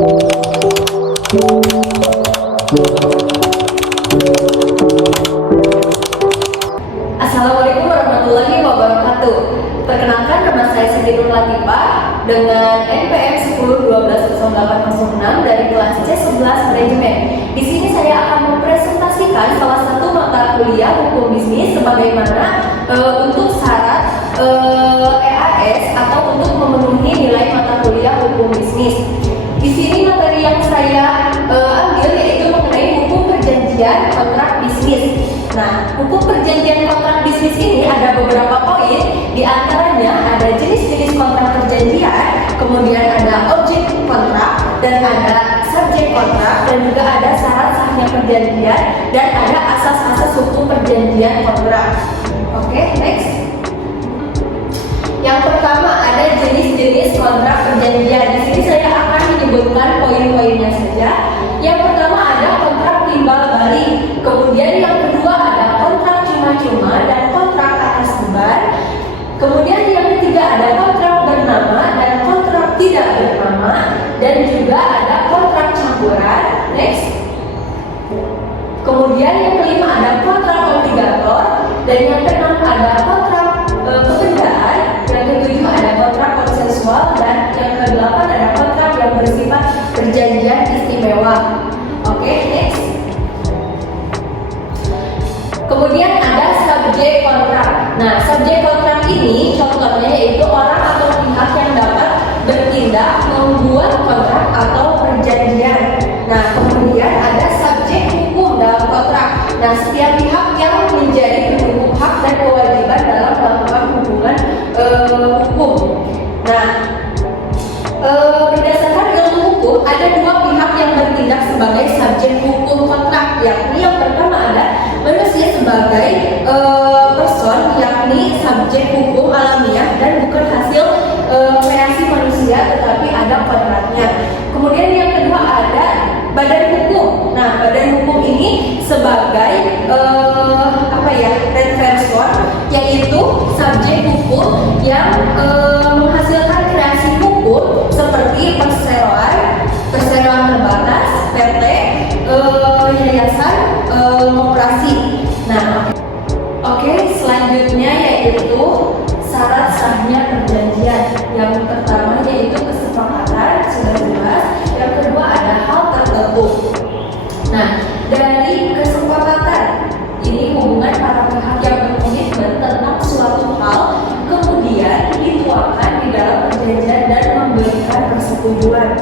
Assalamualaikum warahmatullahi wabarakatuh. Perkenalkan, nama saya Siti Nur Latifah dengan NPM 10120806 dari kelas C11 Manajemen. Di sini saya akan mempresentasikan salah satu mata kuliah hukum bisnis sebagaimana untuk syarat EAS atau untuk memenuhi nilai mata kuliah hukum bisnis. Di sini materi yang saya ambil yaitu mengenai hukum perjanjian kontrak bisnis. Nah, hukum perjanjian kontrak bisnis ini ada beberapa poin, di antaranya ada jenis-jenis kontrak perjanjian, kemudian ada objek kontrak, dan ada subjek kontrak, dan juga ada syarat sahnya perjanjian, dan ada asas-asas hukum perjanjian kontrak. Oke, next. Yang pertama ada jenis-jenis kontrak perjanjian. Di sini saya akan menyebutkan poin-poinnya saja. Yang pertama ada kontrak timbal balik. Kemudian yang kedua ada kontrak cuma-cuma dan kontrak atas beban. Kemudian yang ketiga ada kontrak bernama dan kontrak tidak bernama, dan juga ada kontrak campuran. Next. Kemudian yang kelima ada kontrak obligator, dan yang keenam ada kontrak kebendaan, yang ketujuh ada kontrak konsensual, dan yang kedelapan ada kontrak yang bersifat perjanjian istimewa. Oke, next. Kemudian ada subjek kontrak. Nah, subjek kontrak ini contohnya yaitu orang atau pihak yang dapat bertindak membuat kontrak atau perjanjian. Nah, kemudian ada subjek hukum dalam kontrak. Nah, setiap pihak yang menjadi pendukung hak dan kewajiban dalam melakukan hubungan hukum. Nah, berdasarkan ilmu hukum ada dua pihak yang bertindak sebagai subjek hukum kontrak, yakni yang pertama ada manusia sebagai person, yakni subjek hukum alamiah dan bukan hasil kreasi manusia tetapi ada kontraknya. Kemudian yang kedua ada badan hukum. Nah, badan hukum ini sebagai referenson, yaitu subjek hukum yang menghasilkan kreasi hukum seperti perseroan terbatas, PT, yayasan, koperasi. Nah, oke, selanjutnya yaitu syarat sahnya perjanjian. Yang pertama yaitu kesepakatan, sudah jelas. Yang kedua ada hal tertentu. Nah, dari kesepakatan ini hubungan para pihak yang berkomitmen tentang suatu hal kemudian dituangkan di dalam perjanjian dan memberikan persetujuan.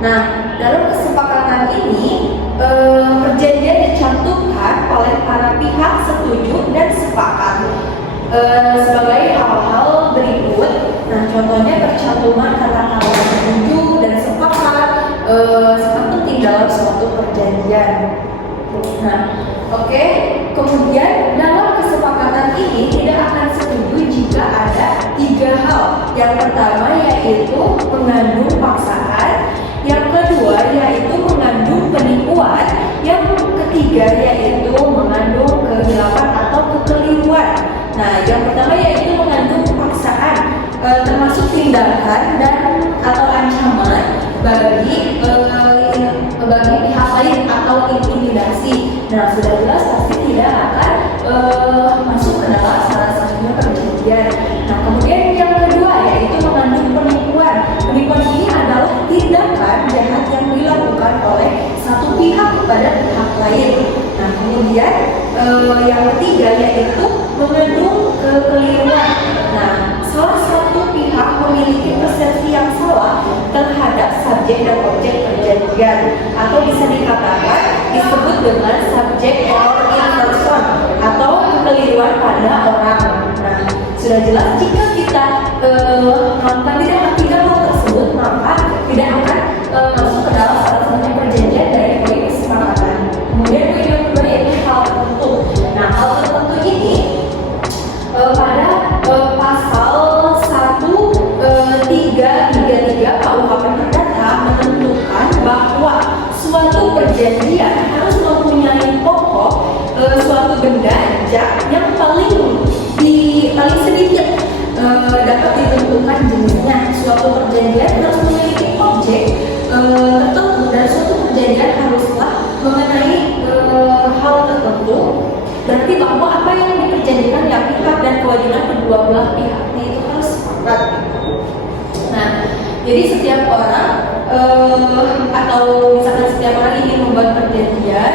Nah, dalam kesepakatan ini perjanjian dicantumkan oleh para pihak setuju dan sepakat sebagai hal-hal berikut. Nah, contohnya tercantuman kata-kata setuju dan sepakat sangat penting dalam suatu perjanjian. Nah, oke. Kemudian dalam kesepakatan ini tidak akan setuju jika ada tiga hal. Yang pertama yaitu mengandung paksaan, yang kedua yaitu mengandung penipuan, yang ketiga yaitu mengandung kehilapan atau kekeliruan. Nah, yang pertama yaitu mengandung paksaan, termasuk tindakan dan atau ancaman bagi pihak lain atau intimidasi. Nah, sudah jelas pasti tidak akan masuk ke dalam salah satunya perjanjian. Nah, kemudian yang kedua yaitu mengandung penipuan. Penipuan ini adalah tindakan jahat yang dilakukan oleh satu pihak kepada pihak lain. Nah, kemudian yang ketiga yaitu mengandung kekeliruan. Nah, salah satu pihak memiliki persepsi yang salah terhadap subjek dan objek perjanjian, atau bisa dikatakan disebut dengan subjek or inversion atau kekeliruan pada orang. Nah, sudah jelas jika kita melakukan tiga hal tersebut, maka tidak akan masuk ke dalam salah satunya perjanjian dari poin kesepakatan. Kemudian poin yang kedua yaitu hal tertentu. Nah, hal tertentu ini pada pasal 1333 KUHP Perdata menentukan bahwa suatu perjanjian harus mempunyai pokok suatu benda yang paling sedikit dapat ditentukan jenisnya. Suatu perjanjian harus memiliki objek tertentu mengenai hal tertentu, berarti bahwa apa yang diperjanjikan ya pihak dan kewajiban kedua belah pihaknya itu harus sepakat. Nah, jadi setiap orang atau misalkan setiap orang ingin membuat perjanjian,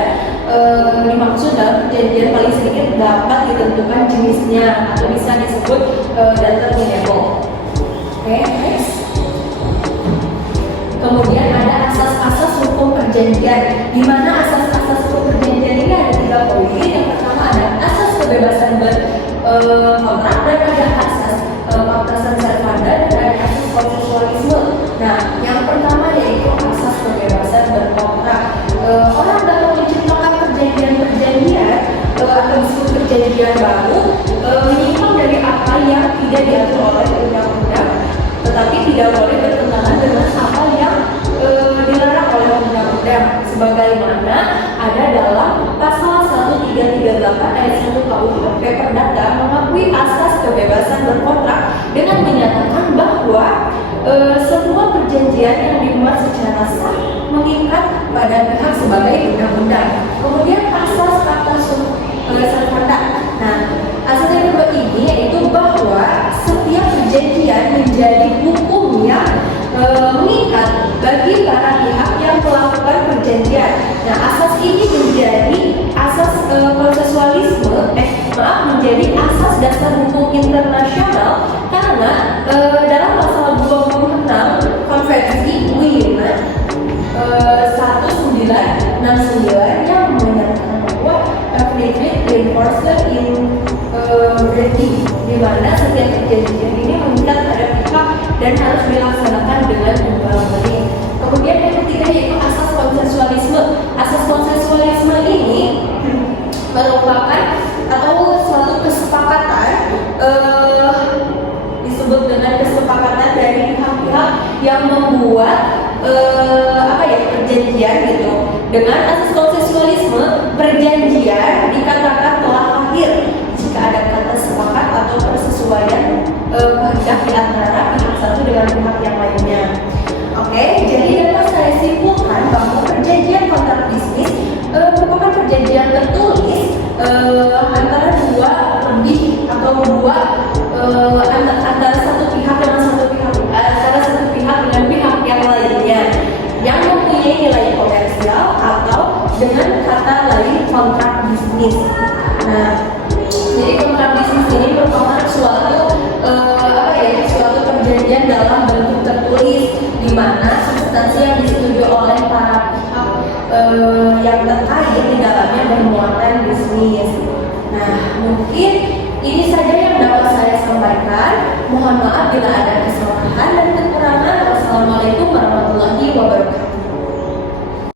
dimaksud dalam perjanjian paling sedikit dapat ditentukan jenisnya atau bisa disebut determinable. Oke, next. Kemudian ada asas-asas hukum perjanjian. Di mana asas-asas hukum perjanjian ini ada 3 poin. Yang pertama ada asas kebebasan berkontrak dan ada asas batasan servanda dan ada asas konsensualisme. Nah, yang pertama yaitu asas kebebasan berkontrak. Orang dapat menciptakan perjanjian-perjanjian atau disebut perjanjian baru menyimpang dari apa yang tidak diatur oleh undang-undang, tetapi tidak boleh bertentangan dengan apa yang dilarang oleh undang-undang, sebagaimana ada dalam pasal 1338 ayat 1 KUHP Perdata mengakui asas kebebasan berkontrak dengan menyatakan bahwa semua perjanjian yang dibuat secara sah mengikat pada pihak sebagai undang-undang. Kemudian asas kata servanda. Nah, asas yang kedua ini yaitu bahwa setiap perjanjian menjadi hukum yang mengikat bagi para pihak yang melakukan perjanjian. Nah, asas ini menjadi asas menjadi asas dasar hukum internasional karena dalam pasal 26 konvensi Wiener 1969 yang menyatakan bahwa affidavit reinforced in writing, di mana setiap perjanjian ini mengikat pada pihak dan harus dilaksanakan dengan baik. Kemudian yang ketiga yaitu asas konsensualisme. Asas konsensualisme ini merupakan atau suatu kesepakatan disebut dengan kesepakatan dari pihak-pihak yang membuat perjanjian gitu. Dengan asas konsensualisme, perjanjian dikatakan telah lahir jika ada kata sepakat atau persesuaian kehendak di antara pihak satu dengan pihak yang lainnya. Oke, jadi dapat saya simpulkan bahwa perjanjian kontrak bisnis merupakan perjanjian tertulis antara dua lebih atau antara satu pihak dengan antara satu pihak dengan pihak yang lainnya yang mempunyai nilai komersial atau dengan kata lain kontrak bisnis. Nah, jadi kontrak bisnis ini merupakan suatu perjanjian dalam bentuk tertulis di mana substansi yang disetujui oleh para pihak yang terkait di dalamnya bermuatan bisnis. Nah, mungkin ini saja